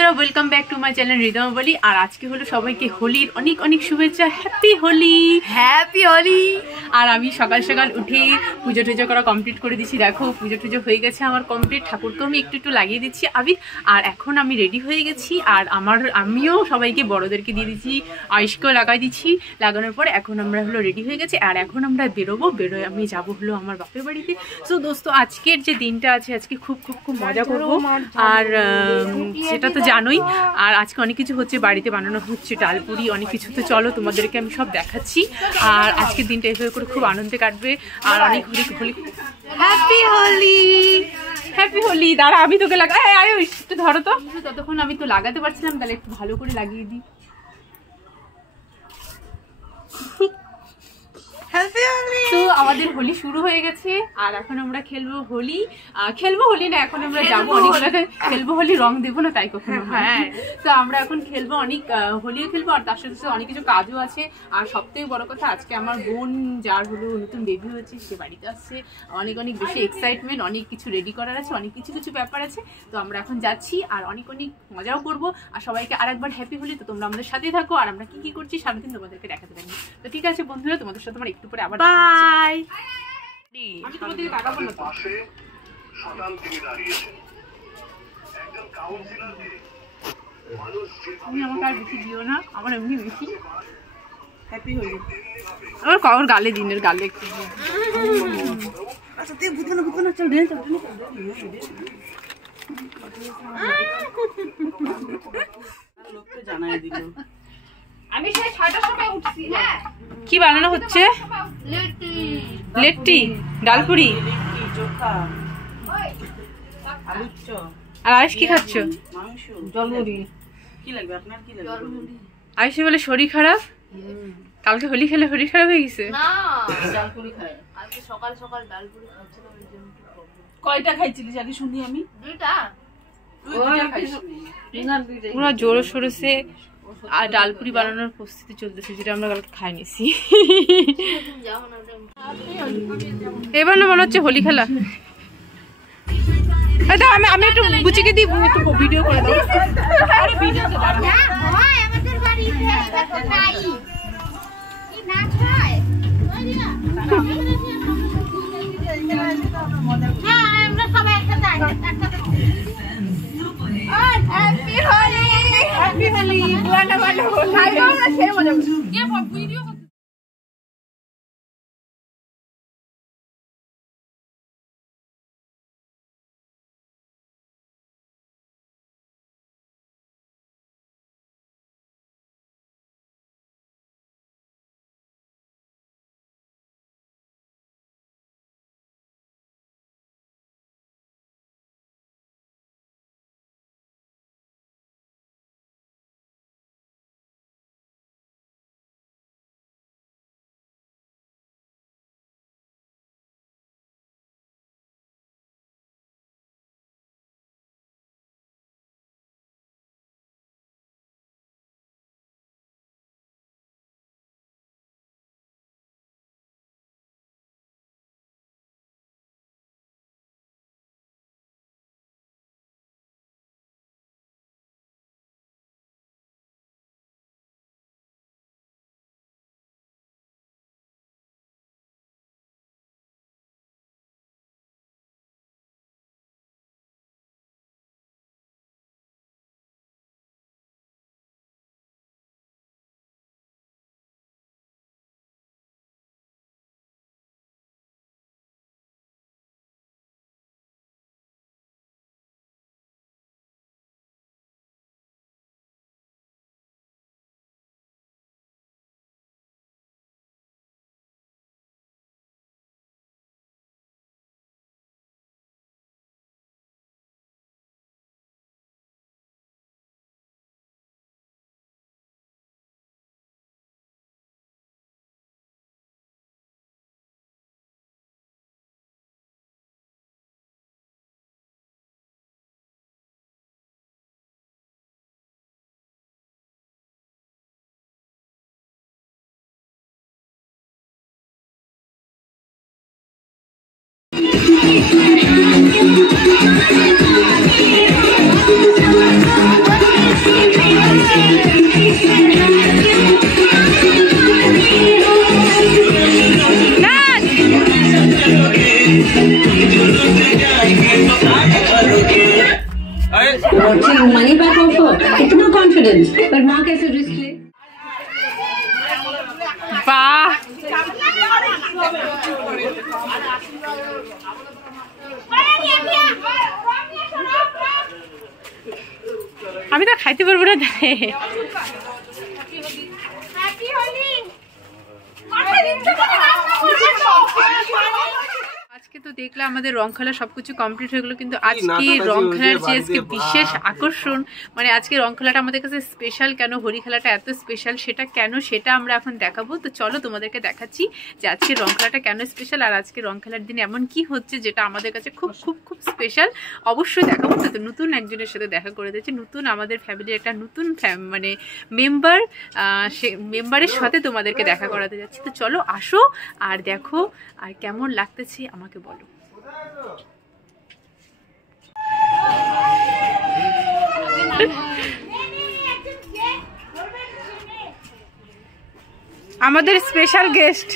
বন্ধুরা welcome back to my channel Rhythmaboli. আর আজকে হলো সবাইকে হোলির অনেক অনেক শুভেচ্ছা। Happy Holi, happy Holi. আর আমি সকাল সকাল উঠে পুজো টুজো করা কমপ্লিট করে দিচ্ছি। দেখো পুজো টুজো হয়ে গেছে আমার কমপ্লিট। ঠাকুরকেও আমি একটু একটু লাগিয়ে দিচ্ছি আবির। আর এখন আমি রেডি হয়ে গেছি। আর আমিও সবাইকে বড়োদেরকে দিয়ে দিচ্ছি, আয়ুষকেও লাগাই দিচ্ছি। লাগানোর পর এখন আমরা হলো রেডি হয়ে গেছি। আর এখন আমরা বেরোয় আমি যাবো হলো আমার বাপের বাড়িতে। সো দোস্ত আজকের যে দিনটা আছে আজকে খুব খুব খুব মজা করবো। আর সেটা তো জানোই। আর আজকে অনেক কিছু হচ্ছে, বাড়িতে বানানো হচ্ছে ডালপুরি, অনেক কিছু। তো চলো তোমাদেরকে আমি সব দেখাচ্ছি। আর আজকের দিনটা এভাবে করে খুব আনন্দে কাটবে। আর অনেক হোলি হ্যাপি হোলি, হ্যাপি হোলি। দাঁড়া আমি তোকে লাগাই, আয়ুষ একটু ধরো তো। ততক্ষণ আমি তো লাগাতে পারছিলাম, তাহলে একটু ভালো করে লাগিয়ে দিই। তো আমাদের হোলি শুরু হয়ে গেছে। আর এখন আমরা খেলবো হোলি না, এখন আমরা যাবো অনেক জায়গায় খেলবো হোলি, রং দেবো না তাই কখনো। হ্যাঁ, তো আমরা এখন খেলবো অনেক হোলিও খেলবো। আর তার সাথে সাথে অনেক কিছু কাজও আছে। আর সব থেকে বড় কথা আজকে আমার বোন যার হলো নতুন বেবি হয়েছে সে বাড়িতে আসছে। অনেক অনেক বেশি এক্সাইটমেন্ট, অনেক কিছু রেডি করার আছে, অনেক কিছু কিছু ব্যাপার আছে। তো আমরা এখন যাচ্ছি আর অনেক অনেক মজাও করবো। আর সবাইকে আরেকবার হ্যাপি হোলি। তো তোমরা আমাদের সাথেই থাকো। আর আমরা কি কি করছি সারাদিন তোমাদেরকে দেখাতে পারি। তো ঠিক আছে বন্ধুরা, তোমাদের সাথে আমার একটু পরে আবার বাই। আমি তোমার দিকে তাকাবো না তো। তুমি আমাকে আর বেশি দিও না, আমার এমনি বেশি। হ্যাপি হোলি। আমার কখন গালে দিনের গালে একটু আচ্ছা তুই বুঝবো না চল রে লোককে জানাই দিল। আমি সেই 6টার সময় উঠছি। হ্যাঁ, কি বানানো হচ্ছে? লেট্টি, ডালপুরি, আর আয়ুষ কি খাচ্ছ? জলমুড়ি। কি লাগবে আপনার? কি লাগবে? আয়ুষ বলে শরীর খারাপ, কালকে হোলি খেলে শরীর খারাপ হয়ে গেছে। না, ডালপুরি খায় আজকে সকাল সকাল ডালপুরি খাচ্ছিলাম। কয়টা খাইছিলিস আগে শুনি আমি? দুইটা। পুরো জোরে সরেছে। আর ডালপুরি বানানোর প্রস্তুতি চলতেছে, যেটা আমরা কালকে খাই নিছি। এবার না মনে হচ্ছে হোলি খেলা। আমি একটু বুচিকে দিই, একটু ভিডিও করে দাও। Actually, money back offer. इतना confidence, पर माँ कैसे risk ले? বাহ, আমি তো খাইতে পারবো না। আজকে তো দেখলাম আমাদের রং খেলা সবকিছু কমপ্লিট হয়ে গেলো, কিন্তু আজকে রং খেলার যে আজকে বিশেষ আকর্ষণ, মানে আজকে রং খেলাটা আমাদের কাছে স্পেশাল কেন, হোলি খেলাটা এত স্পেশাল সেটা কেন, সেটা আমরা এখন দেখাবো। তো চলো তোমাদেরকে দেখাচ্ছি যে আজকে রং খেলাটা কেন স্পেশাল, আর আজকে রং খেলার দিনে এমন কি হচ্ছে যেটা আমাদের কাছে খুব খুব খুব স্পেশাল, অবশ্যই দেখাবো। তো নতুন একজনের সাথে দেখা করে দিচ্ছি, নতুন আমাদের ফ্যামিলির একটা নতুন মানে মেম্বার, সে মেম্বারের সাথে তোমাদেরকে দেখা করাতে যাচ্ছি। তো চলো আসো আর দেখো, আর কেমন লাগতেছে আমাকে বলো। আমাদের স্পেশাল গেস্ট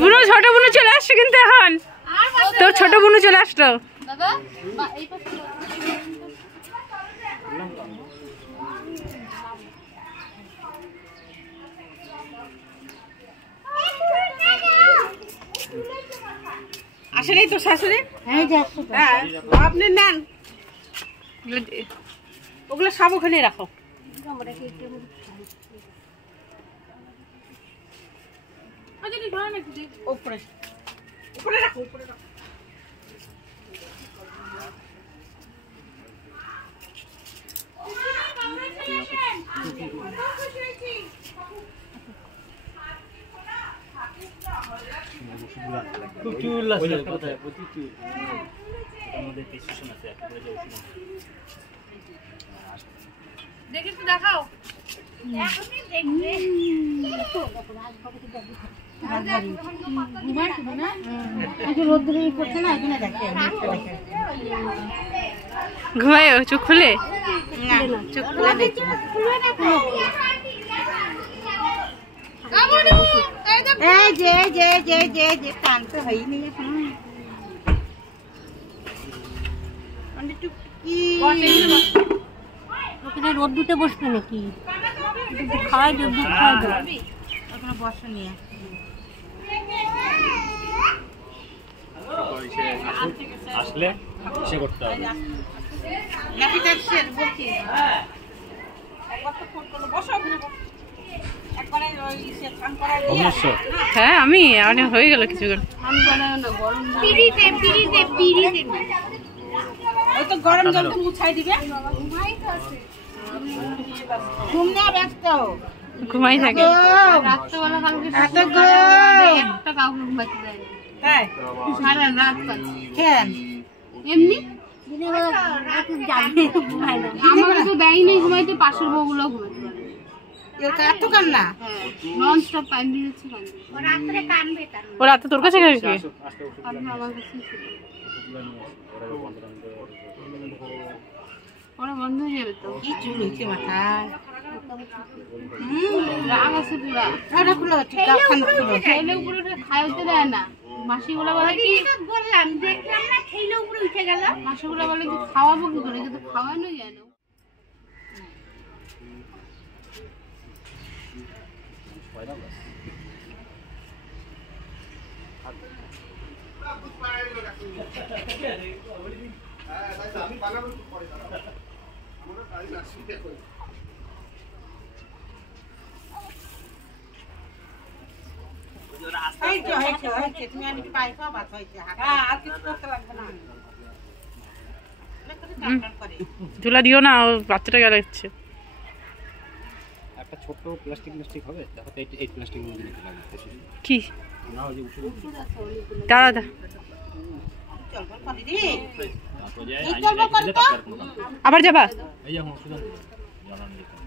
বুনু, ছোট বুনু চলে আসছে কিন্তু এখন তোর ছোট বুনু চলে আসলো। আসেনি তো শাশুড়ি? হ্যাঁ, আপনি নেন, ওগুলো সব ওখানে রাখো। উপরে উপরে রাখো, উপরে রাখো। দেখাও ঘুমায় চোখ খুলে, চোখ খুলে রোদ দিতে বসবে নাকি? খাওয়াই দেব, খাওয়াই দেব, বসো নিয়ে। আসলে সে করতে হবে। হ্যাঁ, আমি হয়ে গেল কিছুক্ষণ। গরম জল তো মুছাই দিবে, ঘুমাই থাকে। রাত্রেবেলা কালকে একটা কাউকে ঘুমাইতে দেয় সারা রাত এমনি আমাকে তো দেয় নাই ঘুমাইতে, পাশের বউগুলো ঘুমাইতে পারে। নন স্টপ কান্দি যাচ্ছে, ও রাতে তোর কাছে খাবে কি? আমার কাছে ওরা বন্ধ হয়ে যাবে তো। কি চুল হয়েছে মাথায়, রাগ আছে পুরা। খেলে উপরে খাইতে দেয় না, মাসিগুলা বলে কি বললাম, দেখলাম না খেলে উপরে উঠে গেল। মাসিগুলা বলে কি খাওয়াবো কি করে, কিন্তু খাওয়ানো যায় না। ঝুলা দিও না, বাচ্চাটা গেলে যাচ্ছে। একটা ছোট প্লাস্টিক হবে, দেখো তো এই প্লাস্টিক মধ্যে নিতে লাগবে কি না, ওই যে উঠে দাঁড়া আবার যাবা? এই এখন ওষুধ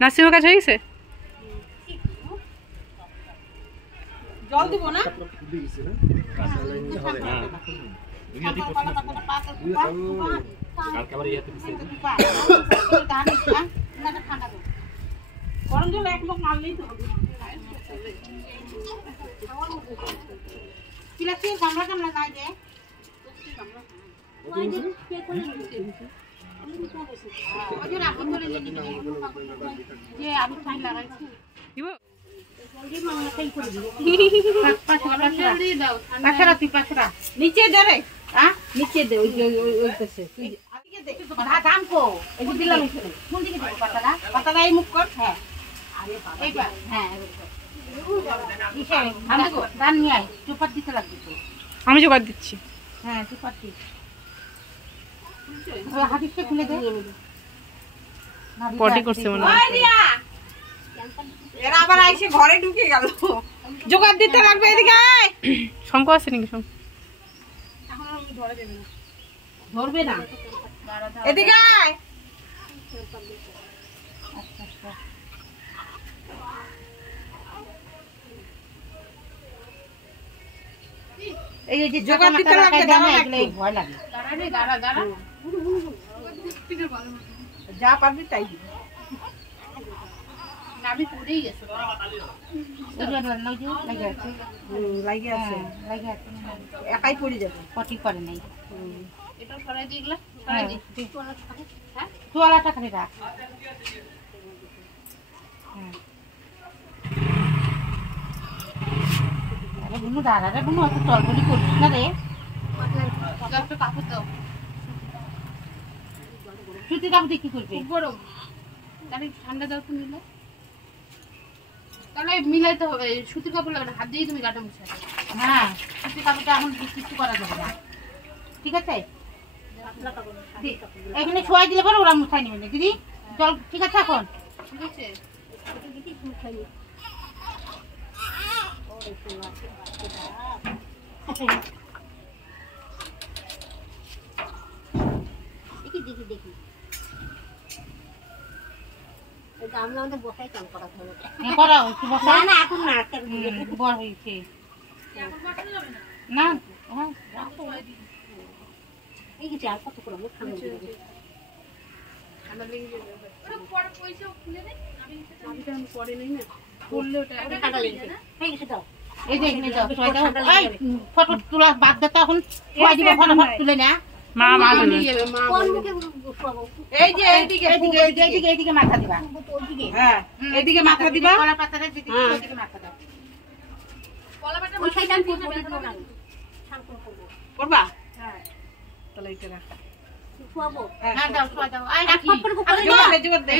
নার্সিংহোমের কাছে হয়ে গেছে? জল দিব না, গরম জল এক লোক মারলেই তো হবে। প্লাস্টিকের গামলা টামলা নাই যে যে আমি ফাইন লাগাইছি নিচে দে রে নিচে দে ওই ওই পাশে দাম কো এই যে দিলাম কোন দিকে দেব পাতাটা পাতাটা এই মুখ কর হ্যাঁ এইবার হ্যাঁ ইসে ধান নিয়ে আয় চুপার দিতে লাগবে তো আমি জোগাড় দিচ্ছি। হ্যাঁ চুপার দি ওই হাতিতে খুলে দে পটি করছে মনে হয়। এরা আবার আইসে ঘরে ঢুকে গেল জোগাড় দিতে লাগবে এদিকে শঙ্খ আছে নাকি? শঙ্খ ধরবে না এদিকে আয় এই যে জোগাড় দিতে লাগবে দাঁড়া একটু ভয় লাগে দাঁড়া দাঁড়া যা পারবি তাই নাবি পড়েই গেছে লাগে আছে একাই পড়ে যাবে পটি করে নাই এটা সরাই দিয়ে গেলা সরাই দি হ্যাঁ তোয়ালাটা খালি রাখ হ্যাঁ আরে বুনু দাঁড়া রে বুনু অত তলবলি করছিস না রে একটা কাপড় দাও সুতি কাপড় দিয়ে কি করবে গরম তাহলে ঠান্ডা দাও তো নিলে তাহলে মিলাইতে হবে সুতির কাপড় লাগবে হাত দিয়ে তুমি গাটা মুছে হ্যাঁ সুতির কাপড়টা এখন কিছু করা যাবে না ঠিক আছে এখানে ছোঁয়াই দিলে পরে ওরা মুছাই নেবে না দিদি জল ঠিক আছে এখন ঠিক আছে দেখি দেখি গামলা আমাদের বসাই কাম করা হবে করা হচ্ছে বসা না এখন না বড় হয়েছে না হ্যাঁ এই যে আর কত করে ঠান্ডা লেগে ঠান্ডা লেগে যাবে ওটা পরে পয়সা খুলে দে আমি তো পরে নেই না করলে ওটা ঠান্ডা লেগে না এই যে দাও এই যে এখানে দাও ছয়টা এই ফটো তোলা বাদ দাও তখন ছয় দিবে ফটোফট তুলে না মা মা কোন মুখে বসাবো এই যে এইদিকে এইদিকে এইদিকে মাথা দিবা হ্যাঁ এইদিকে মাথা দিবা কলা পাতারে দিকে এইদিকে মাথা দাও কলা পাতা ওই সাইডে আমি করব না শান্ত করব করবা হ্যাঁ তাহলে এটা রাখ শুয়াবো হ্যাঁ দাও শুয়া দাও আই রাখ ফট করে করে জোর দে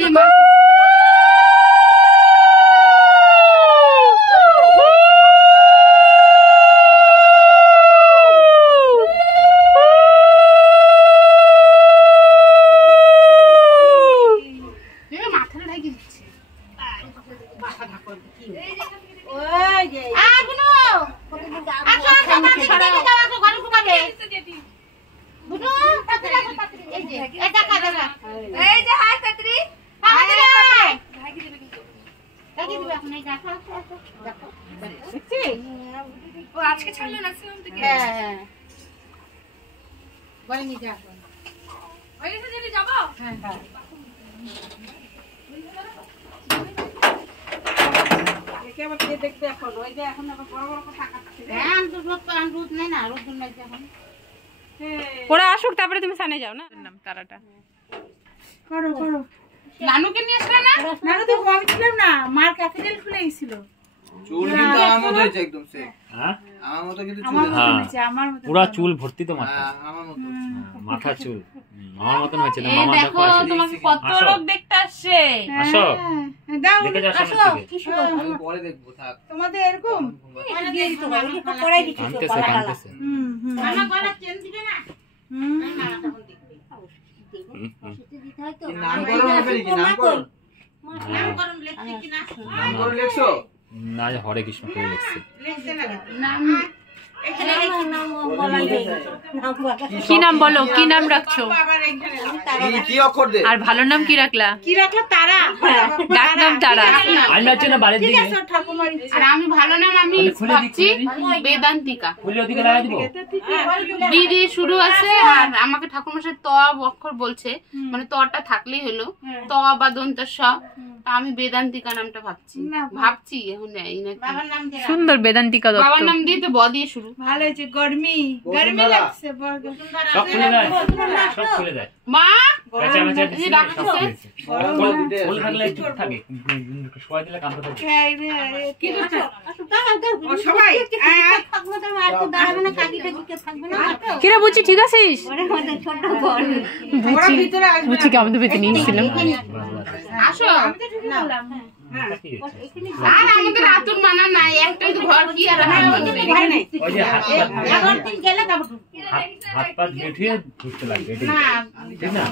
আজকে ছাড়লো না সিনেমা থেকে হ্যাঁ বলে নি যা ওই এসে যদি যাব হ্যাঁ হ্যাঁ একে আবার কে দেখতে এখন ওই যে এখন আবার বড় বড় কথা কাটছে হ্যাঁ রোদ নেই না রোদ নাই এখন ওরা আসুক তারপরে তুমি সামনে যাও না নাম তারাটা করো করো নানুকে নিয়ে আসলে না নানু তো আমি ছিলাম না মার ক্যাপিটাল খুলে গিয়েছিল চুল কিন্তু আমার মতো হয়েছে একদম সে হ্যাঁ আমার মতো কিন্তু চুল হয়েছে আমার মতো পুরো চুল ভর্তি তো মাথা আমার মতো মাথা চুল আমার মতন হয়েছে না মামা দেখো তোমাকে কত লোক দেখতে আসছে আসো দাও দেখে যাও সামনে থেকে আমি পরে দেখব থাক তোমাদের এরকম দিয়ে দিতে হবে তো পড়াই দিতে কাঁদতেছে মামা গলা চেন দিবে না না তখন দেখবে নামকরণ হবে নাকি নামকরণ নামকরণ লিখছি কি না নামকরণ লিখছো না হরে কৃষ্ণ করে লিখছে লিখতে লাগে নাম কি নাম বলো, কি নাম রাখছো? কি অক্ষর দে? আর ভালো নাম কি রাখলা? তারা ডাক নাম তারা। আমি যাচ্ছি না বাড়ির দিকে। আর আমি ভালো নাম আমি ভাবছি বেদান্তিকা। ওদিকে লাগাই দিব। দিদি শুরু আছে আর আমাকে ঠাকুরমশাই ত অক্ষর বলছে, মানে তটা থাকলেই হলো, ত বা দন্ত স। আমি বেদান্তিকা নামটা ভাবছি এখন নেই নাকি। সুন্দর, বেদান্তিকা দত্ত। বাবার নাম দিয়ে তো ব দিয়ে শুরু। ভালো হয়েছে, গরমি লাগছে। সব খুলে যায়, সব খুলে যায়। মা পেঁচা পেঁচা দিছি, সব রাখছে। খুলেছে। খুলে থাকলে একটু থাকে, সবাই দিলে কামটা থাকে। সবাই কিরা বুঝছি, ঠিক আছিস? বুঝছি কি আমাদের বেঁচে নিয়েছিলাম। আসো। আর আমাদের আতুর মানা নাই, একটাই তো ঘর, কি আর ওই যে হাত পা ধুয়ে ধুয়ে ঢুকতে লাগবে, এটাই। ঠিক না?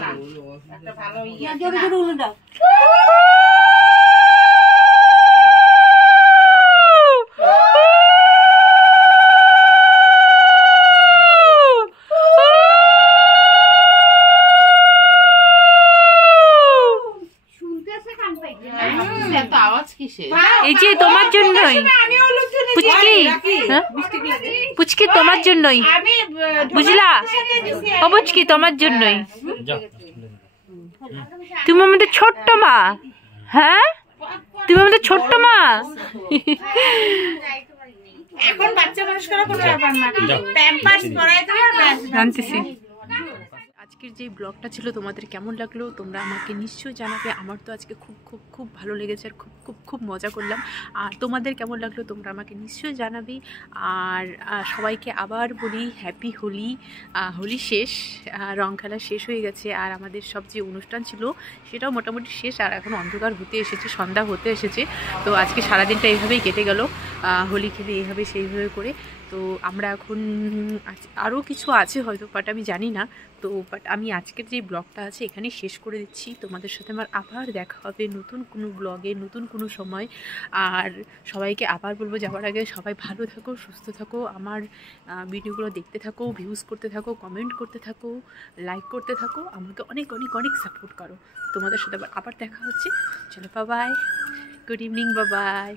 আওয়াজ কিসের? এই যে তোমার জন্যই পুচকি, হ্যাঁ? পুচকি তোমার জন্যই, বুঝলা? ও পুচকি তোমার জন্যই। যাও। তুমি আমাদের ছোট্ট মা, হ্যাঁ তুমি আমাদের ছোট্ট মা। এখন বাচ্চা মানুষ করা কোনো ব্যাপার না, প্যাম্পার্স পরাই দেবে ব্যাস। জানতেছি। আজকের যে ব্লগটা ছিল তোমাদের কেমন লাগলো তোমরা আমাকে নিশ্চয়ই জানাবে। আমার তো আজকে খুব খুব খুব ভালো লেগেছে আর খুব খুব খুব মজা করলাম। আর তোমাদের কেমন লাগলো তোমরা আমাকে নিশ্চয়ই জানাবে। আর সবাইকে আবার বলি হ্যাপি হোলি। হোলি শেষ, রং খেলা শেষ হয়ে গেছে। আর আমাদের সব যে অনুষ্ঠান ছিল সেটাও মোটামুটি শেষ। আর এখন অন্ধকার হতে এসেছে, সন্ধ্যা হতে এসেছে। তো আজকে সারাদিনটা এইভাবেই কেটে গেল, হোলি খেলে এইভাবে সেইভাবে করে। তো আমরা এখন আরও কিছু আছে হয়তো, বাট আমি জানি না। তো বাট আমি আজকের যে ব্লগটা আছে এখানেই শেষ করে দিচ্ছি। তোমাদের সাথে আমার আবার দেখা হবে নতুন কোনো ব্লগে, নতুন কোনো সময়। আর সবাইকে আবার বলবো যাওয়ার আগে সবাই ভালো থাকো, সুস্থ থাকো, আমার ভিডিওগুলো দেখতে থাকো, ভিউজ করতে থাকো, কমেন্ট করতে থাকো, লাইক করতে থাকো, আমাকে অনেক অনেক অনেক সাপোর্ট করো। তোমাদের সাথে আবার দেখা হচ্ছে। চলো বাই, গুড ইভিনিং, বাই।